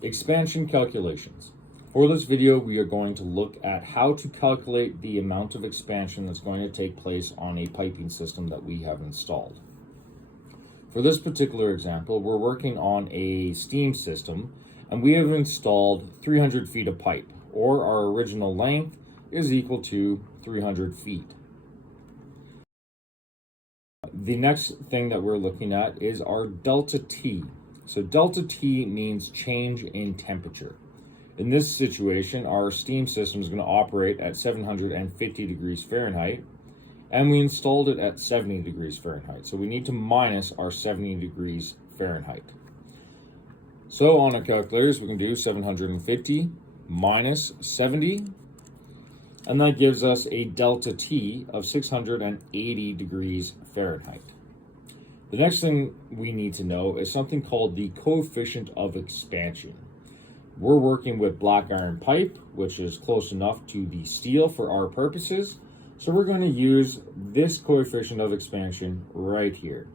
Expansion calculations. For this video, we are going to look at how to calculate the amount of expansion that's going to take place on a piping system that we have installed. For this particular example, we're working on a steam system and we have installed 300 feet of pipe, or our original length is equal to 300 feet. The next thing that we're looking at is our delta T. So delta T means change in temperature. In this situation, our steam system is going to operate at 750 degrees Fahrenheit, and we installed it at 70 degrees Fahrenheit. So we need to minus our 70 degrees Fahrenheit. So on our calculators, we can do 750 minus 70, and that gives us a delta T of 680 degrees Fahrenheit. The next thing we need to know is something called the coefficient of expansion. We're working with black iron pipe, which is close enough to the steel for our purposes. So we're going to use this coefficient of expansion right here.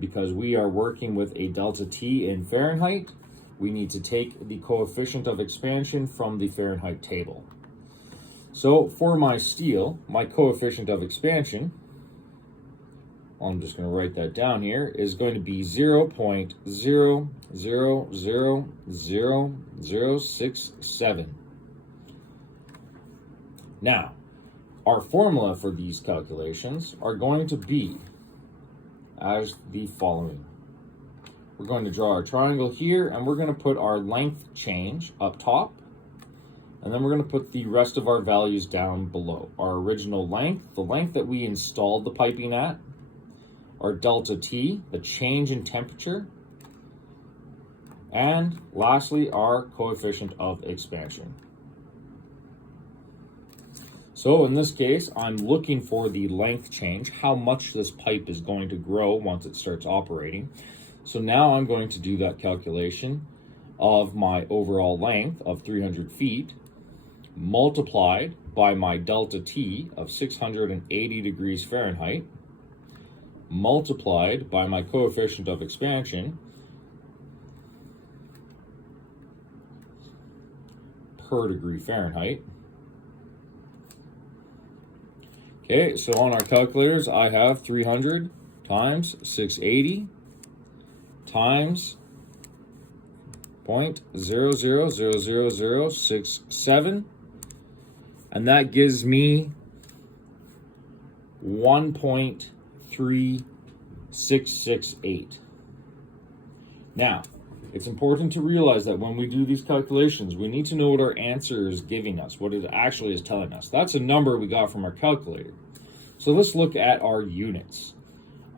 Because we are working with a delta T in Fahrenheit, we need to take the coefficient of expansion from the Fahrenheit table. So for my steel, my coefficient of expansion, I'm just going to write that down here, is going to be 0.000067. Now, our formula for these calculations are going to be as the following. We're going to draw our triangle here, and we're going to put our length change up top, and then we're going to put the rest of our values down below. Our original length, the length that we installed the piping at, our delta T, the change in temperature, and lastly, our coefficient of expansion. So in this case, I'm looking for the length change, how much this pipe is going to grow once it starts operating. So now I'm going to do that calculation of my overall length of 300 feet multiplied by my delta T of 680 degrees Fahrenheit multiplied by my coefficient of expansion per degree Fahrenheit. Okay, so on our calculators, I have 300 times 680 times 0.000067, and that gives me 1.3668. Now, it's important to realize that when we do these calculations, we need to know what our answer is giving us, what it actually is telling us. That's a number we got from our calculator. So let's look at our units.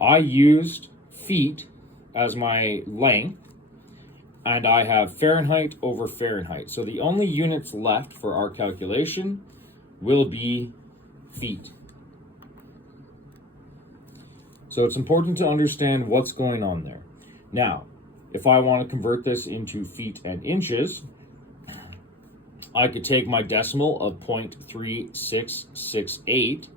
I used feet as my length, and I have Fahrenheit over Fahrenheit. So the only units left for our calculation will be feet. So it's important to understand what's going on there. Now, if I want to convert this into feet and inches, I could take my decimal of 0.3668,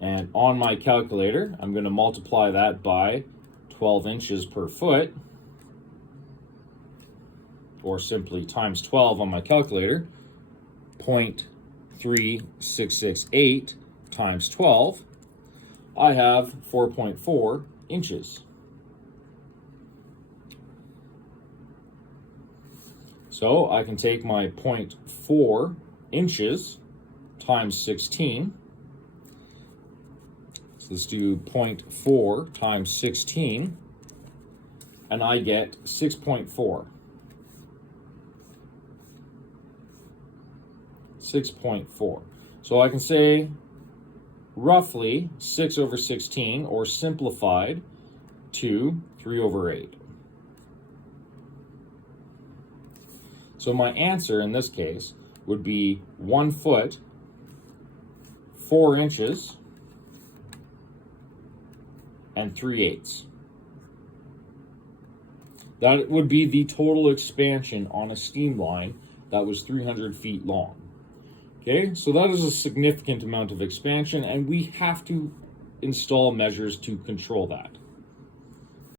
and on my calculator, I'm going to multiply that by 12 inches per foot, or simply times 12 on my calculator. 0.3668 times 12, I have 4.4 inches. So I can take my 0.4 inches times 16. So let's do 0.4 times 16, and I get 6.4. 6.4. So I can say roughly 6 over 16, or simplified to 3 over 8. So my answer in this case would be 1 foot, 4 inches, and 3/8. That would be the total expansion on a steam line that was 300 feet long. Okay, so that is a significant amount of expansion, and we have to install measures to control that.